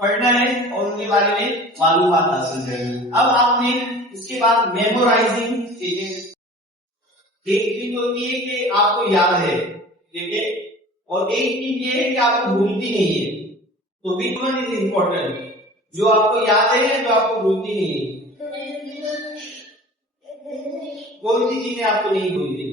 پڑھنا ہے اور ان کے بارے میں معلومات حاصل کرنی. اب آپ نے اس کے بعد میمورائزنگ. ٹھیک ہے, ایک چیز ہوتی ہے کہ آپ کو یاد ہے, ٹھیک ہے, اور ایک چیز یہ ہے کہ آپ کو بھولتی نہیں ہے. تو which one is important؟ جو آپ کو یاد ہے یا جو آپ کو بھولتی نہیں ہے؟ کوئی سی چیزیں آپ کو نہیں بھولتی.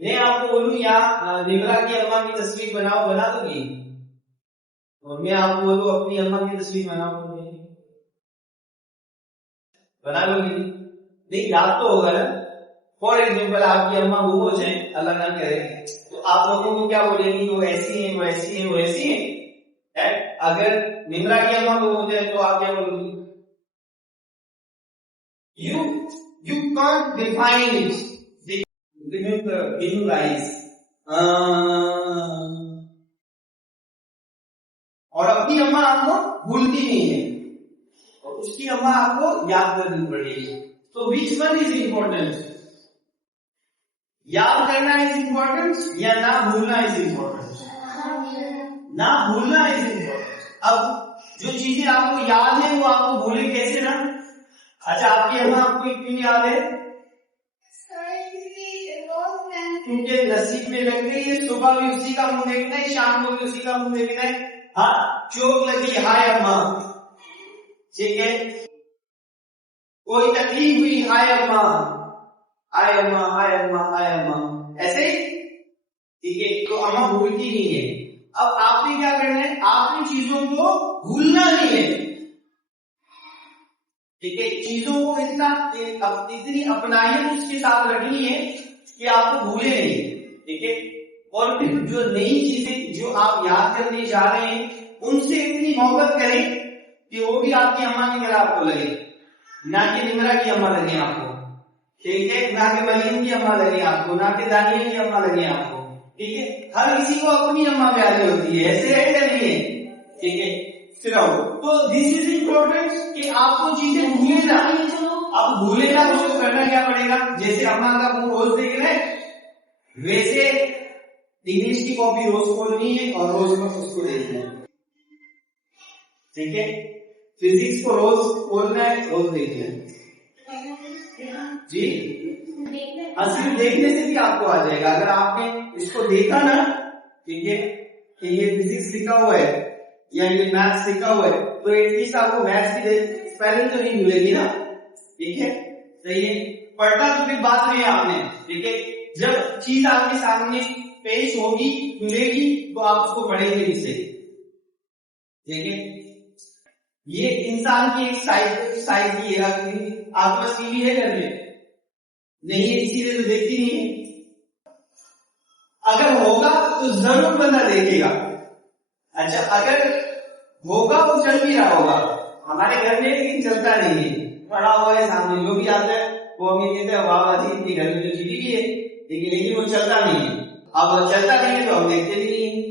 میں آپ کو بولوں یا نمرا کی اماں کی تصویر بناؤ, بنا دو گی؟ اور میں آپ کو بولوں اپنی اماں کی تصویر بناؤ, بنا لو گی؟ نہیں, یاد تو ہوگا نا. فار ایگزامپل آپ کی اماں وہ ہو جائیں, اللہ نہ کرے, تو آپ لوگوں کو کیا بولیں گی؟ وہ ایسی ہیں, وہ ایسی ہیں, وہ ایسی ہیں. اگر نمرا کی اماں وہ ہو جائے تو آپ کیا بولو گی؟ You can't define it. Visualize. اور اپنی اماں آپ کو بھولتی نہیں ہے, اور اس کی اماں آپ کو یاد کرنی پڑے گی. تو which one is important؟ یاد کرنا از امپورٹنٹ یا نہ بھولنا از امپورٹنٹ؟ نہ بھولنا از امپورٹنٹ. اب جو چیزیں آپ کو یاد ہیں وہ آپ کو بھولے کیسے نا؟ اچھا, آپ کی اماں آپ کو کیوں یاد ہے؟ کیونکہ نصیب میں لگ گئی ہے, صبح بھی اسی کا منہ دیکھنا ہے, شام کو بھی اسی کا منہ دیکھنا ہے. ہاں, چوٹ لگی, ہائے اماں, ٹھیک ہے, کوئی تکلیف ہوئی, ہائے اماں, ہائے اماں, ہائے اماں, ہائے اماں, ایسے ہی. ٹھیک ہے, تو اماں بھولتی نہیں ہے. اب آپ نے کیا کرنا ہے؟ آپ نے چیزوں کو بھولنا نہیں ہے. ٹھیک ہے, چیزوں کو اتنی اپنائیت اس کے ساتھ رکھنی ہے کہ آپ کو بھولے نہیں. ٹھیک ہے, اور پھر جو نئی چیزیں جو آپ یاد کرنے جا رہے ہیں ان سے اتنی محبت کریں کہ وہ بھی آپ کی اماں کی طرح آپ کو لگے, نہ کہ نمرا کی اماں لگے آپ کو. ٹھیک ہے, نہ کہ مریم کی اماں لگے آپ کو, نہ کہ دانیہ کی اماں لگے آپ کو. ٹھیک ہے, ہر کسی کو اپنی اماں پیاری ہوتی ہے, ایسے ہے یا نہیں ہے؟ ٹھیک ہے, تو دس از امپورٹنٹ کہ آپ کو چیزیں بھولے نہ. آپ بھولے نہ, اس کو کرنا کیا پڑے گا؟ جیسے اماں کا منہ روز دیکھ رہے ویسے انگلش کی کاپی روز کھولنی ہے اور روز میں اس کو دیکھنا ہے. ٹھیک ہے, فزکس کو روز کھولنا ہے, روز دیکھنا ہے. جی, صرف دیکھنے سے بھی آپ کو آ جائے گا. اگر آپ نے اس کو دیکھا نا, ٹھیک ہے, کہ یہ فزکس لکھا ہوا ہے یا یہ میتھس لکھا ہوا ہے, تو ایٹ لیسٹ آپ کو میتھس کی اسپیلنگ تو نہیں بھولے گی نا. ٹھیک ہے, صحیح ہے, پڑھنا تو پھر بات نہیں ہے آپ نے. ٹھیک ہے, جب چیز آپ کے سامنے پیش ہوگی, ملے گی, تو آپ اس کو پڑھیں گے اس سے. ٹھیک ہے, یہ انسان کی ایک سائز کی ہے. آپ کا ٹی وی ہے گھر میں نہیں ہے, اسی لیے تو دیکھتی نہیں ہے. اگر ہوگا تو ضرور بندہ دیکھے گا. اچھا, اگر ہوگا وہ چل بھی رہا ہوگا. ہمارے گھر میں لیکن چلتا نہیں ہے, پڑا ہوا ہے سامنے, جو بھی آتا ہے وہ ہمیں کہتے ہیں واہ جی اپنے گھر میں جو ٹی وی ہے, لیکن وہ چلتا نہیں ہے. اب وہ چلتا نہیں ہے تو ہم دیکھتے بھی نہیں ہیں.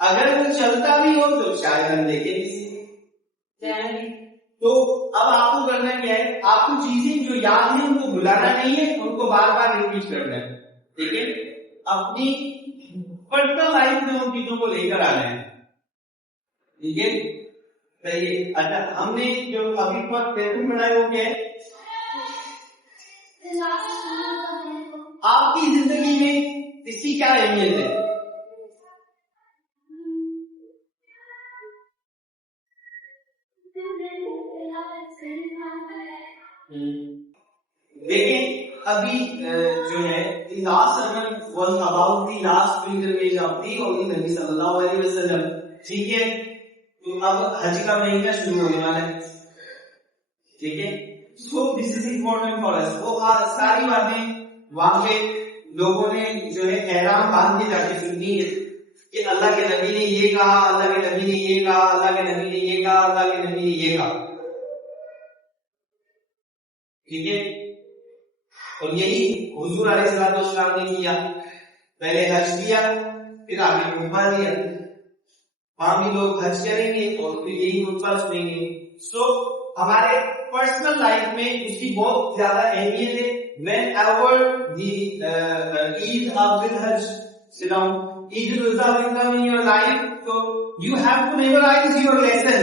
اگر وہ چلتا بھی ہو تو شاید ہم دیکھیں بھی. تو اب آپ کو کرنا کیا ہے؟ آپ کو چیزیں جو یاد ہیں ان کو بھلانا نہیں ہے, ان کو بار بار ریپیٹ کرنا ہے. ٹھیک ہے, اپنی پرسنل لائف میں ان چیزوں کو لے کر آنا ہے. ٹھیک ہے, صحیح. اچھا, ہم نے جو ابھی پر پیپر بنائے وہ کیا ہے؟ آپ کی زندگی میں اس کی کیا اہمیت ہے؟ دیکھیں, ابھی جو ہے last sermon was about the last pilgrimage of the Holy Nabi sallallahu alaihi wasallam. ٹھیک ہے, تو اب حج کا مہینہ شروع ہونے والا ہے. ٹھیک ہے, so this is important for us. وہ ساری باتیں وہاں پہ لوگوں نے جو ہے احرام باندھ کے جا کے سننی ہے کہ اللہ کے نبی نے یہ کہا, اللہ کے نبی نے یہ کہا, اللہ کے نبی نے یہ کہا, اللہ کے نبی نے یہ کہا. ٹھیک ہے, اور یہی حضور علیہ السلام نے کیا. پہلے حج کیا, پھر آگے خطبہ دیا. وہاں بھی لوگ حج کریں گے اور پھر یہی خطبہ سنیں گے. سو ہمارے پرسنل لائف میں اس کی بہت زیادہ اہمیت ہے. When ever the Eid of الحج sit down. Eid al-Adha will come in your life, so you have to memorize your lesson.